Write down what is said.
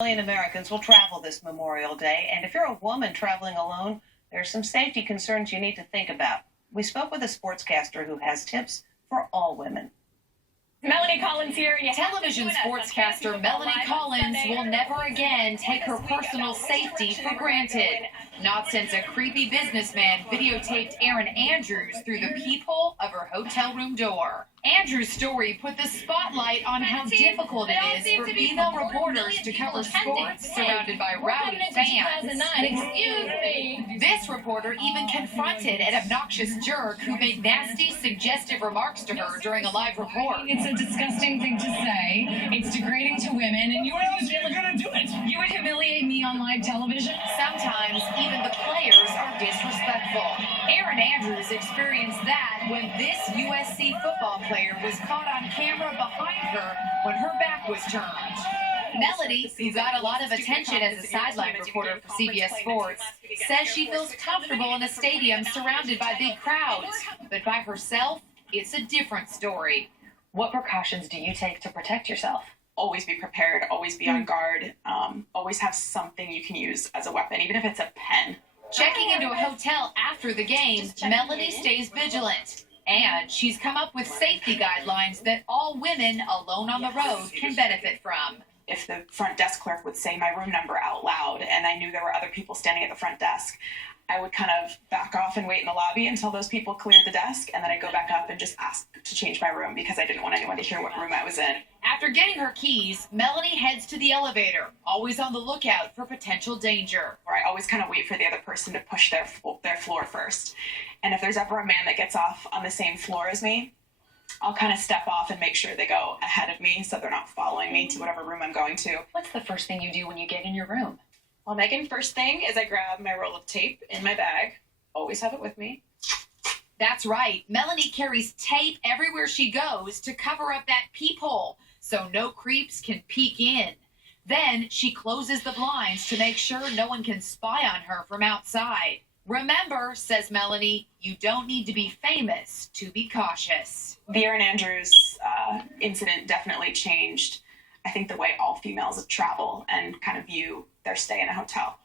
Million Americans will travel this Memorial Day, and if you're a woman traveling alone, there are some safety concerns you need to think about. We spoke with a sportscaster who has tips for all women. Melanie Collins here. Television sportscaster Melanie Collins will never again take her personal safety for granted. Not since a creepy businessman videotaped Erin Andrews through the peephole of her hotel room door. Andrews' story put the spotlight on how difficult it is for female reporters to cover sports surrounded by rowdy fans. Excuse me. This reporter even confronted an obnoxious jerk who made nasty, suggestive remarks to her during a live report. It's a disgusting thing to say. It's degrading to women, and you would gonna do it. You would humiliate me on live television. Sometimes even the players are disrespectful. Erin Andrews experienced that when this USC football player was caught on camera behind her when her back was turned. Melody, who got a lot of attention as a sideline reporter for CBS Sports, says she feels comfortable in a stadium surrounded by big crowds. But by herself, it's a different story. What precautions do you take to protect yourself? Always be prepared, always be on guard, always have something you can use as a weapon, even if it's a pen. Checking into a hotel after the game, Melody stays vigilant. And she's come up with safety guidelines that all women alone on the road can benefit from. If the front desk clerk would say my room number out loud and I knew there were other people standing at the front desk, I would kind of back off and wait in the lobby until those people cleared the desk, and then I'd go back up and just ask to change my room because I didn't want anyone to hear what room I was in. After getting her keys, Melanie heads to the elevator, always on the lookout for potential danger. Or I always kind of wait for the other person to push their floor first. And if there's ever a man that gets off on the same floor as me, I'll kind of step off and make sure they go ahead of me so they're not following me to whatever room I'm going to. What's the first thing you do when you get in your room? Well, Megan, first thing is I grab my roll of tape in my bag. Always have it with me. That's right. Melanie carries tape everywhere she goes to cover up that peephole so no creeps can peek in. Then she closes the blinds to make sure no one can spy on her from outside. Remember, says Melanie, you don't need to be famous to be cautious. The Erin Andrews incident definitely changed, I think, the way all females travel and kind of view their stay in a hotel.